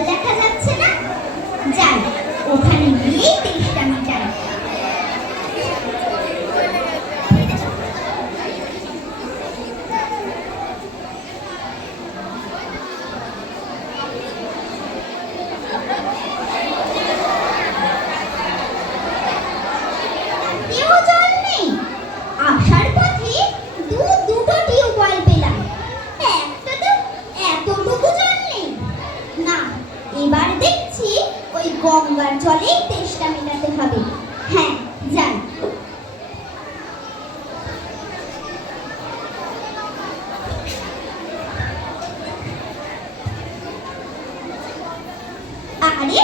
ಎಲ್ಲ อันนี้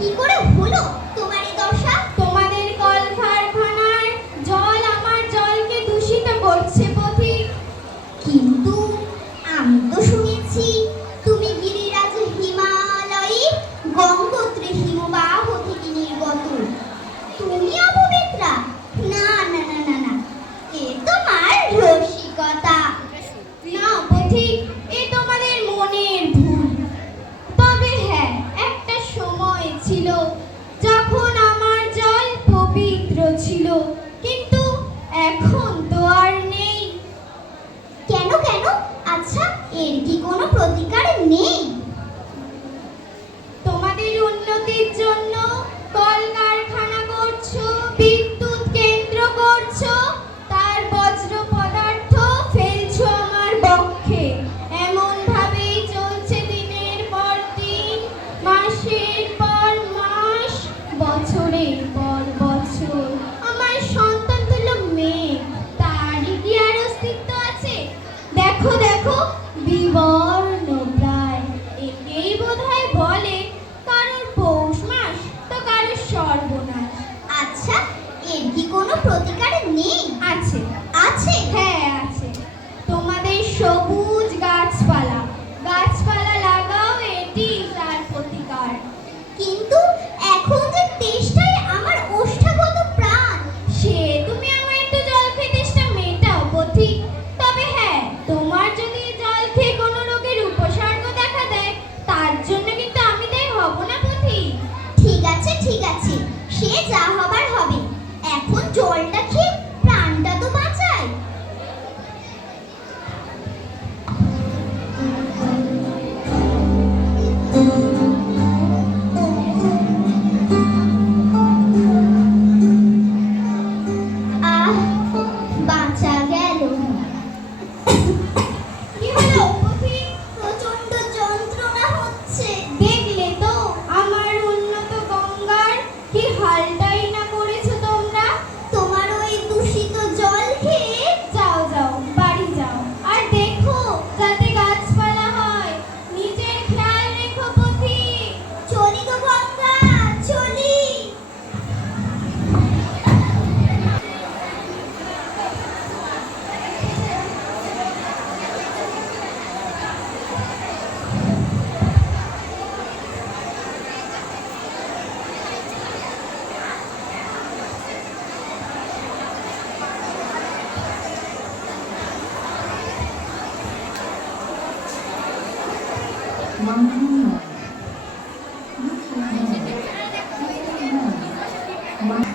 きこれ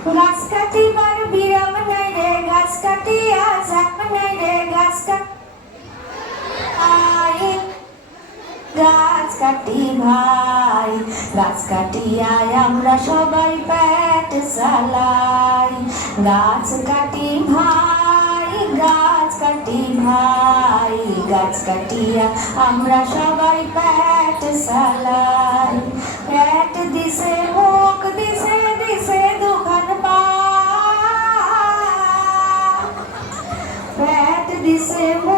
গাছ কাটি মার বিরাম নাই রে গাছ কাটি ভাই গাছ কাটিয়ায় আমরা সবাই পেট সালাই গাছ কাটি ভাই ভাই গাছ কাটিয়া আমরা সবাই প্যাট সালাই প্যাট দিছে মুখ দিছে দিছে দোকান পা প্যাট দিছে মুখ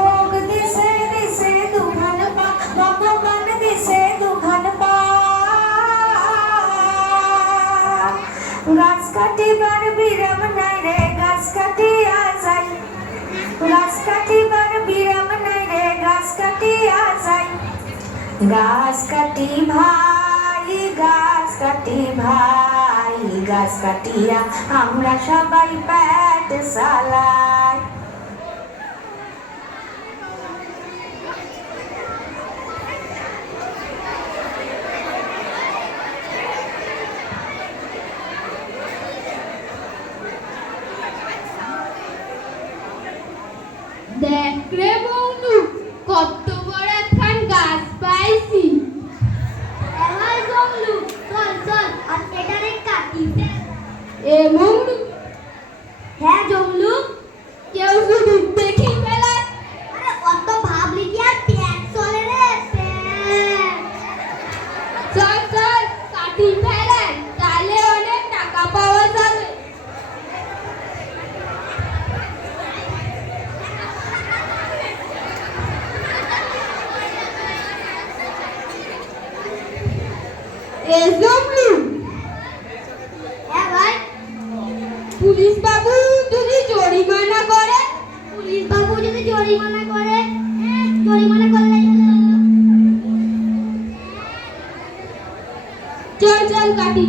কাটিবার বিরাম নাই রে, গাছ কাটি যাই গাছ কাটি ভাই, গাছ কাটি ভাই, গাছ কাটিয়া আমরা সবাই পেট সালা কত বড় একখান গাছ পাইছি। চল চল আর সেটারে এ বৌনু জরিমানা করে? হ্যাঁ, জরিমানা করলে চল চল কাটি।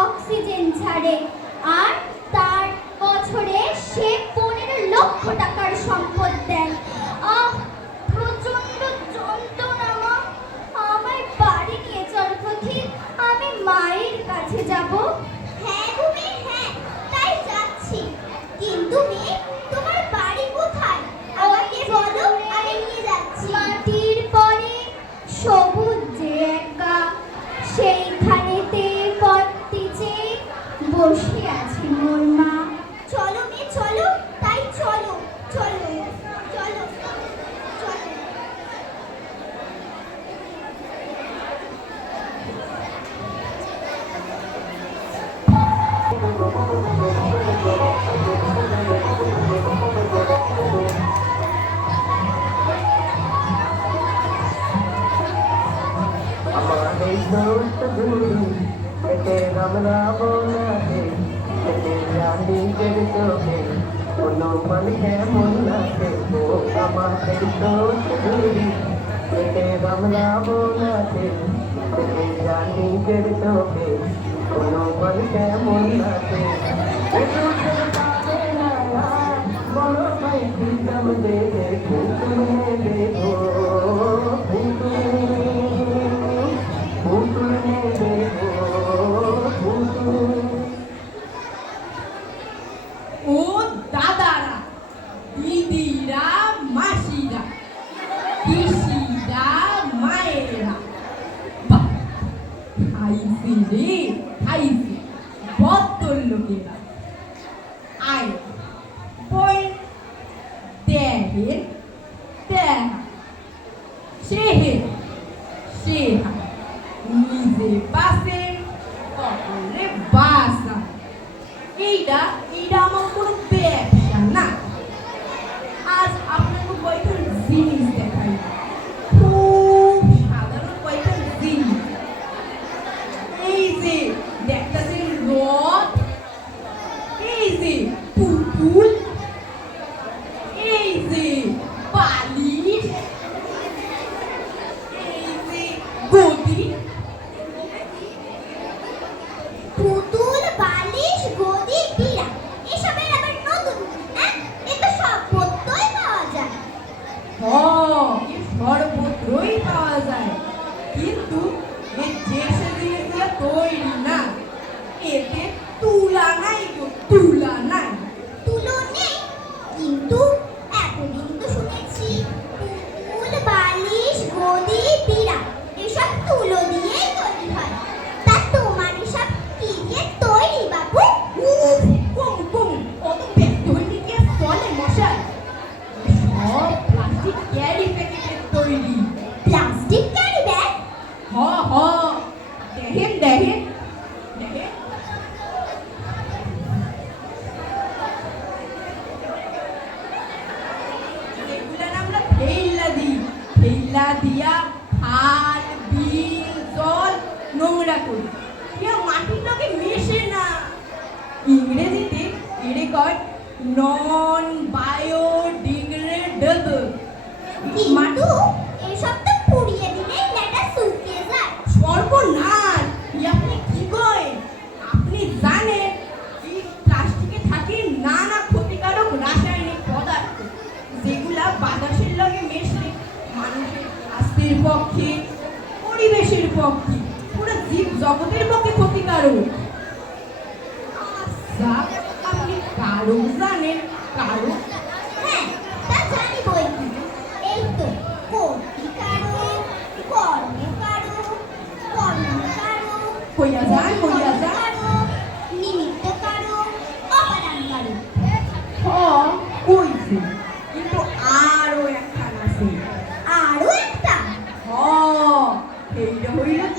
অক্সিজেন ছাড়ে। আর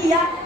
día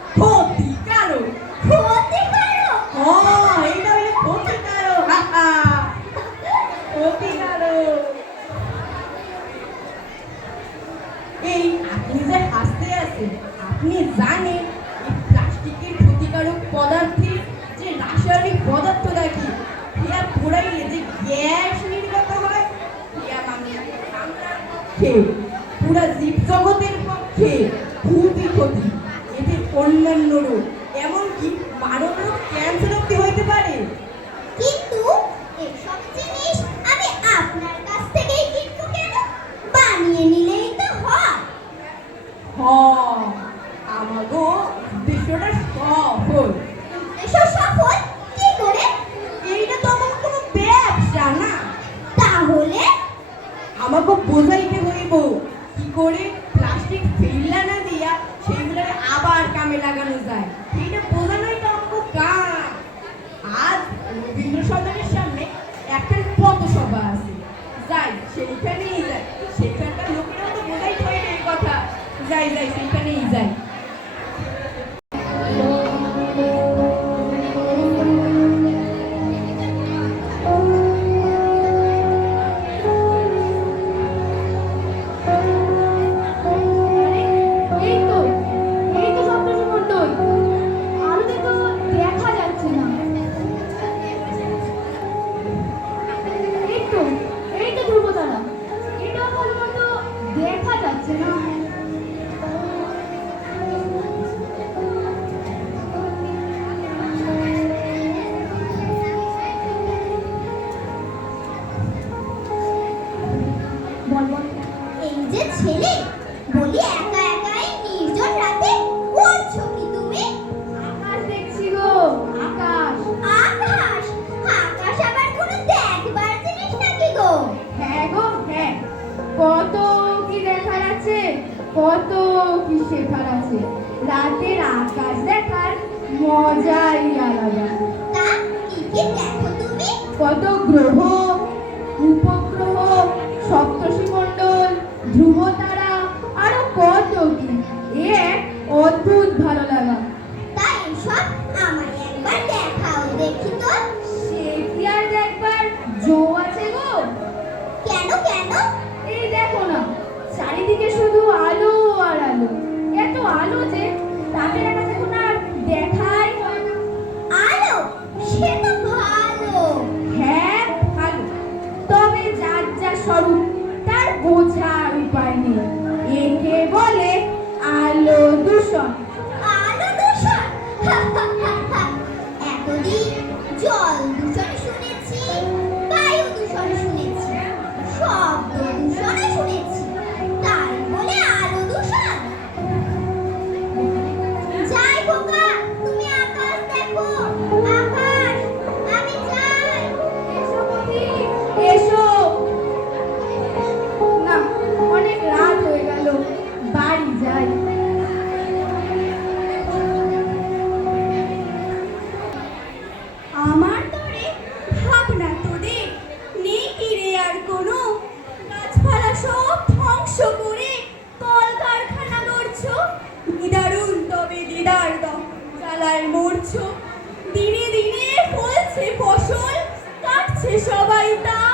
কত কি দেখার আছে? কত কি শেখার আছে? রাতের আকাশ দেখার মজাই আলাদা। কত গ্রহ, উপগ্রহ, সপ্তর্ষিমণ্ডল, ধ্রুবতারা, আরও কত কি? এ অদ্ভুত বোঝার উপায় নেই। একে বলে আলো দূষণ। আবার মরছো। দিনে দিনে ফলছে ফসল কাটছে সবাই তা।